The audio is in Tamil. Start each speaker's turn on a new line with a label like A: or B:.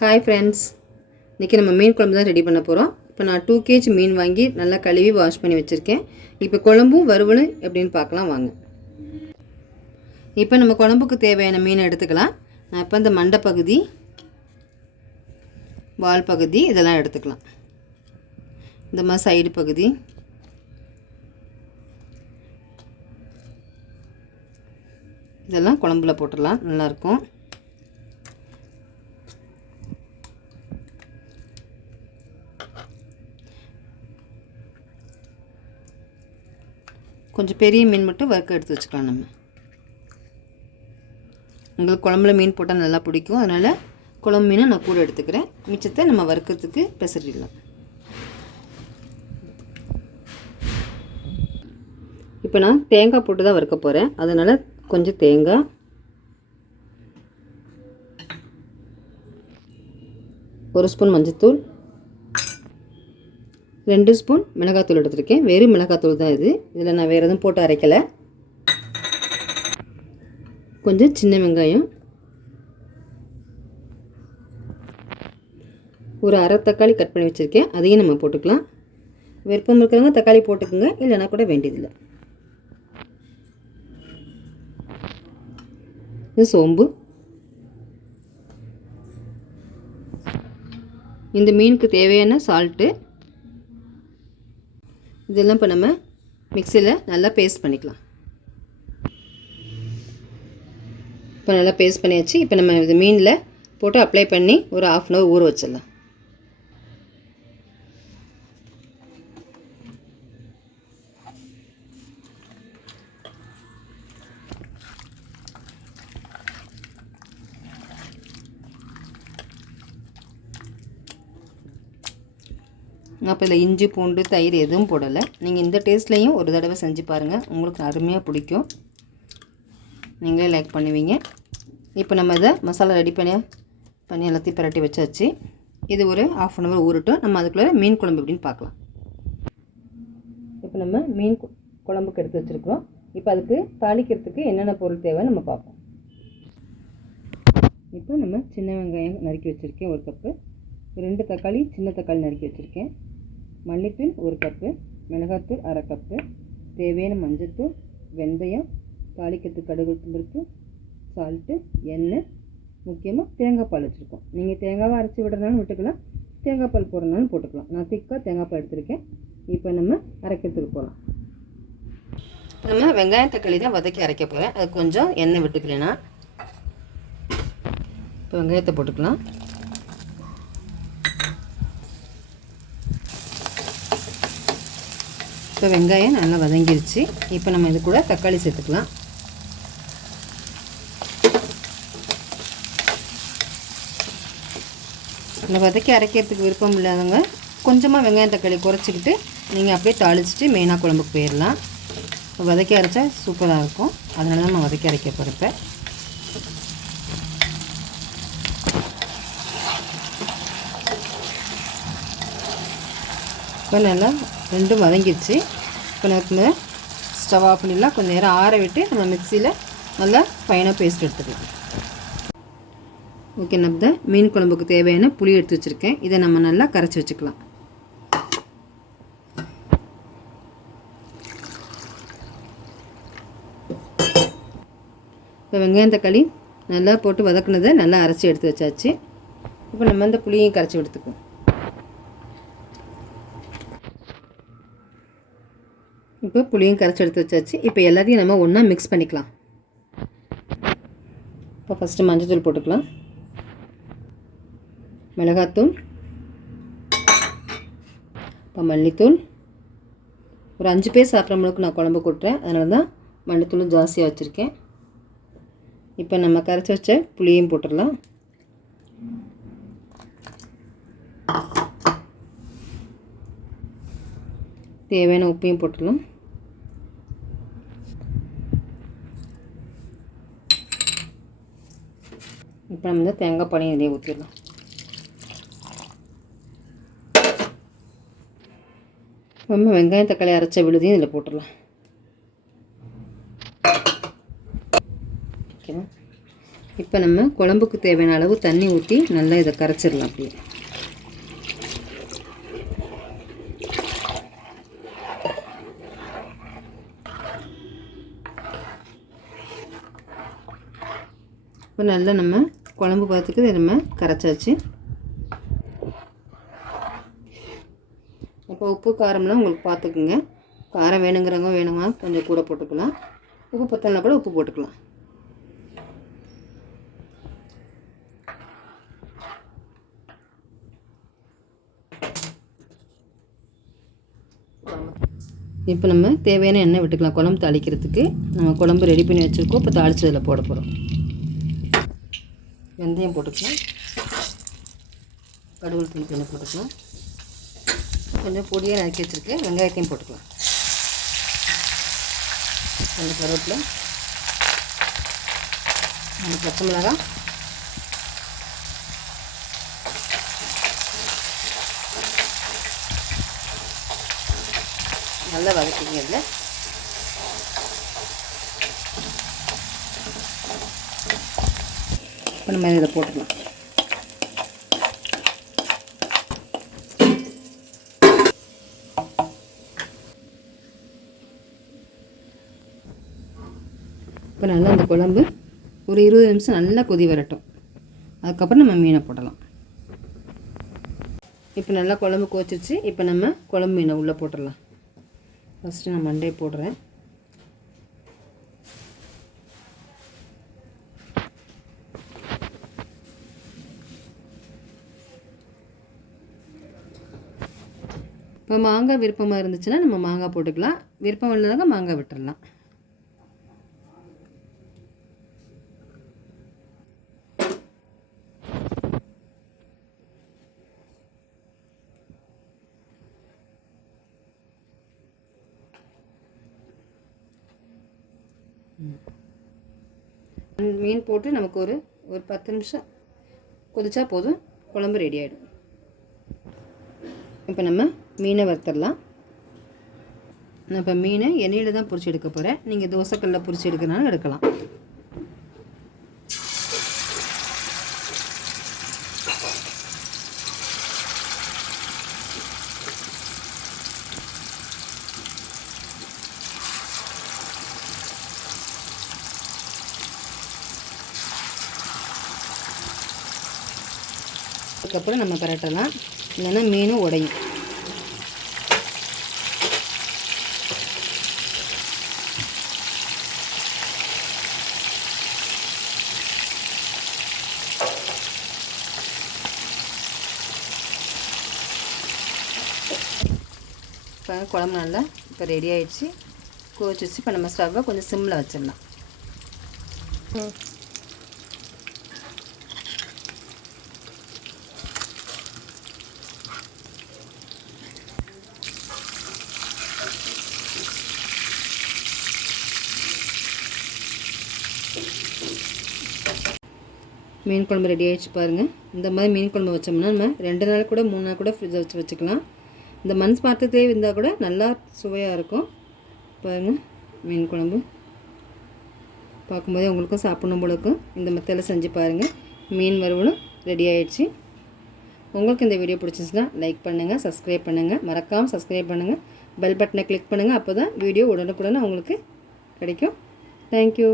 A: ஹாய் ஃப்ரெண்ட்ஸ் இன்றைக்கி நம்ம மீன் குழம்பு தான் ரெடி பண்ண போகிறோம் இப்போ நான் டூ கேஜ் மீன் வாங்கி நல்லா கழுவி வாஷ் பண்ணி வச்சுருக்கேன். இப்போ குழம்பும் வறுவலும் எப்படின்னு பார்க்கலாம் வாங்க. இப்போ நம்ம குழம்புக்கு தேவையான மீன் எடுத்துக்கலாம். நான் இப்போ இந்த மண்டை பகுதி வால் பகுதி இதெல்லாம் எடுத்துக்கலாம். இந்த மாதிரி சைடு பகுதி. இதெல்லாம் குழம்புல போட்டுடலாம். நல்லாயிருக்கும் கொஞ்சம் பெரிய மீன் மட்டும் வறுக்க எடுத்து வச்சுக்கலாம் நம்ம. உங்களுக்கு குழம்புல மீன் போட்டால் நல்லா பிடிக்கும். அதனால் குழம்பு மீனை நான் கூட எடுத்துக்கிறேன். மிச்சத்தை நம்ம வறுக்கிறதுக்கு பெசரிடலாம். இப்போ நான் தேங்காய் போட்டு தான் வறுக்க போகிறேன் அதனால் கொஞ்சம் தேங்காய். ஒரு ஸ்பூன் மஞ்சத்தூள். ரெண்டு ஸ்பூன் மிளகாத்தூள் எடுத்திருக்கேன். வெறும் மிளகாத்தூள் தான் இது. இதில் நான் வேறு எதுவும் போட்டு அரைக்கலை. கொஞ்சம் சின்ன வெங்காயம். ஒரு அரை தக்காளி கட் பண்ணி வச்சுருக்கேன். அதையும் நம்ம போட்டுக்கலாம். விருப்பம் இருக்கிறவங்க தக்காளி போட்டுக்கோங்க. இல்லைனா கூட வேண்டியதில்லை. இது சோம்பு. இந்த மீனுக்கு தேவையான சால்ட்டு இதெல்லாம் இப்போ நம்ம மிக்சியில் நல்லா பேஸ்ட் பண்ணிக்கலாம். இப்போ நல்லா பேஸ்ட் பண்ணியாச்சு. இப்போ நம்ம இது மீனில் போட்டு அப்ளை பண்ணி ஒரு ஆஃப் அன் ஹவர் ஊற வச்சிடலாம். அப்போ இதில் இஞ்சி பூண்டு தயிர் எதுவும் போடலை. நீங்கள் இந்த டேஸ்ட்லேயும் ஒரு தடவை செஞ்சு பாருங்கள் உங்களுக்கு அருமையாக பிடிக்கும். நீங்களே லைக் பண்ணுவீங்க. இப்போ நம்ம இதை மசாலா ரெடி பண்ணி பண்ணி எல்லாத்தையும் பரட்டி வச்சாச்சு. இது ஒரு ஆஃப் அன் ஹவர் ஊறட்டும். நம்ம அதுக்குள்ளே மீன் குழம்பு எப்படின்னு பார்க்கலாம். இப்போ நம்ம மீன் குழம்புக்கு எடுத்து வச்சுருக்குறோம். இப்போ அதுக்கு தாளிக்கிறதுக்கு என்னென்ன பொருள் தேவைன்னு நம்ம பார்ப்போம். இப்போ நம்ம சின்ன வெங்காயம் நறுக்கி வச்சுருக்கேன் ஒரு கப்பு. ரெண்டு தக்காளி சின்ன தக்காளி நறுக்கி வச்சுருக்கேன். மல்லித்தூள் ஒரு கப்பு மிளகாத்தூள் அரை கப்பு தேவையான மஞ்சத்தூள் வெந்தயம் தாளிக்கிறதுக்கு கடுகு தும்பருக்கு சால்ட்டு எண்ணெய் முக்கியமாக தேங்காய் பால் வச்சுருக்கோம். நீங்கள் தேங்காவை அரைச்சி விடுறதுனாலும் விட்டுக்கலாம் தேங்காய் பால் போடுறதுனாலும் போட்டுக்கலாம். நான் திக்காக தேங்காய் பால் எடுத்திருக்கேன். இப்போ நம்ம அரைக்கிறதுக்கு போகலாம் நம்ம வெங்காயம் தக்காளி தான் வதக்கி அரைக்க போகிறேன் அது கொஞ்சம் எண்ணெய் விட்டுக்கிறேன்னா இப்போ வெங்காயத்தை போட்டுக்கலாம். இப்போ வெங்காயம் நல்லா வதங்கிருச்சு. இப்போ நம்ம இது கூட தக்காளி சேர்த்துக்கலாம். இந்த வதக்கி அரைக்கிறதுக்கு விருப்பம் இல்லாதவங்க கொஞ்சமாக வெங்காயம் தக்காளி குறைச்சிக்கிட்டு நீங்கள் அப்படியே தாளிச்சிட்டு மெயினாக குழம்புக்கு போயிடலாம். வதக்கி அரைச்சா சூப்பராக இருக்கும். அதனால தான் நான் வதக்கி அரைக்க போகிறப்ப இப்போ நல்லா ரெண்டும் வதங்கிடுச்சு. இப்போ நம்ம ஸ்டவ் ஆஃப் பண்ணிடலாம். கொஞ்சம் நேரம் ஆற விட்டு நம்ம மிக்சியில் நல்லா ஃபைனாக பேஸ்ட் எடுத்துக்கலாம். ஓகே நம்ம மீன் குழம்புக்கு தேவையான புளி எடுத்து வச்சுருக்கேன். இதை நம்ம நல்லா கரைச்சி வச்சுக்கலாம். இப்போ வெங்காயம் தக்காளி நல்லா போட்டு வதக்குனதை நல்லா அரைச்சி எடுத்து வச்சாச்சு. இப்போ நம்ம அந்த புளியையும் கரைச்சி எடுத்துக்குவோம். இப்போ புளியும் கரைச்சி எடுத்து வச்சாச்சு. இப்போ எல்லாத்தையும் நம்ம ஒன்றா மிக்ஸ் பண்ணிக்கலாம். இப்போ ஃபஸ்ட்டு மஞ்சத்தூள் போட்டுக்கலாம். மிளகாத்தூள். இப்போ மல்லித்தூள். ஒரு அஞ்சு பேர் சாப்பிட்றவங்களுக்கு நான் குழம்பு கொட்டுறேன். அதனால தான் மல்லித்தூளும் ஜாஸ்தியாக வச்சுருக்கேன். இப்போ நம்ம கரைச்சி வச்ச புளியும் போட்டுடலாம். தேவையான உப்பையும் போட்டுடலாம். இப்போ நம்ம இந்த தேங்காய் பனியை இதே ஊற்றிடலாம் நம்ம வெங்காயம் தக்காளி அரைச்ச விழுதியும் இதில் போட்டுடலாம். ஓகேவா? இப்போ நம்ம குழம்புக்கு தேவையான அளவு தண்ணி ஊற்றி நல்லா இதை கரைச்சிடலாம் அப்படியே. இப்போ நல்லா நம்ம குழம்பு பார்த்துக்கு இதை நம்ம கரைச்சாச்சு. இப்போ உப்பு காரம்லாம் உங்களுக்கு பார்த்துக்குங்க. காரம் வேணுங்கிறவங்க வேணுமா கொஞ்சம் கூட போட்டுக்கலாம். உப்பு பத்தலைனா கூட உப்பு போட்டுக்கலாம். இப்போ நம்ம தேவையான எண்ணெய் விட்டுக்கலாம். குழம்பு தாளிக்கிறதுக்கு. நம்ம குழம்பு ரெடி பண்ணி வச்சுருக்கோம். இப்போ தாளித்து அதில் போட போகிறோம் வெந்தயம் போட்டுக்கலாம். கடுகு தூள் கொஞ்சம் போட்டுக்கலாம். கொஞ்சம் பொடியாக நறுக்கி வச்சுருக்கேன். வெங்காயத்தையும் போட்டுக்கலாம். கொஞ்சம் கருவேப்பிலை. அந்த பச்சை மிளகாய் நல்லா வதக்கிங்க இதில். இப்போ நம்ம இதை போட்டுக்கலாம். இப்போ நல்லா அந்த குழம்பு ஒரு இருபது நிமிஷம் நல்லா கொதி வரட்டும். அதுக்கப்புறம் நம்ம மீனை போடலாம். இப்போ நல்லா குழம்பு கோச்சிருச்சு. இப்போ நம்ம குழம்பு மீனை உள்ளே போட்டுடலாம். ஃபஸ்ட்டு நான் மண்டே போடுறேன். இப்போ மாங்காய் விருப்பமாக இருந்துச்சுன்னா நம்ம மாங்காய் போட்டுக்கலாம். விருப்பம் இல்லைனாக்கா மாங்காய் விட்டுடலாம் மீன் போட்டு நமக்கு ஒரு ஒரு பத்து நிமிஷம் கொதிச்சா போதும். குழம்பு ரெடி ஆகிடும் இப்போ நம்ம மீனை வறுத்தரலாம். நான் இப்போ மீனை எண்ணெயில் தான் பொரிச்சு எடுக்க போகிறேன் நீங்கள் தோசைக்கல்லில் பொரிச்சு எடுக்கிறனாலும் எடுக்கலாம். அதுக்கப்புறம் நம்ம பரட்டலாம். இல்லைன்னா மீனும் உடையும். இப்போ குழம்பு நல்லா இப்போ ரெடி ஆயிடுச்சு. கோச்சிச்சு இப்போ நம்ம ஸ்டவ்வை கொஞ்சம் சிம்மில் வச்சிடலாம். மீன் குழம்பு ரெடி ஆகிடுச்சு பாருங்கள் இந்த மாதிரி மீன் குழம்பு வச்சோம்னா நம்ம ரெண்டு நாள் கூட மூணு நாள் கூட ஃப்ரிட்ஜில் வச்சு வச்சுக்கலாம். இந்த மண் பாத்திரத்திலே இருந்தால் கூட நல்லா சுவையாக இருக்கும். பாருங்கள் மீன் குழம்பு. பார்க்கும்போதே உங்களுக்கும் சாப்பிடணும் போலக்கும் இந்த மெத்தையில் செஞ்சு பாருங்கள் மீன் வறுவலும் ரெடி ஆகிடுச்சு உங்களுக்கு இந்த வீடியோ பிடிச்சிருந்துச்சுன்னா லைக் பண்ணுங்கள் சப்ஸ்கிரைப் பண்ணுங்கள் மறக்காமல் சப்ஸ்கிரைப் பண்ணுங்கள் பெல் பட்டனை கிளிக் பண்ணுங்கள் அப்போ தான் வீடியோ உடனுக்குடனே உங்களுக்கு கிடைக்கும். தேங்க்யூ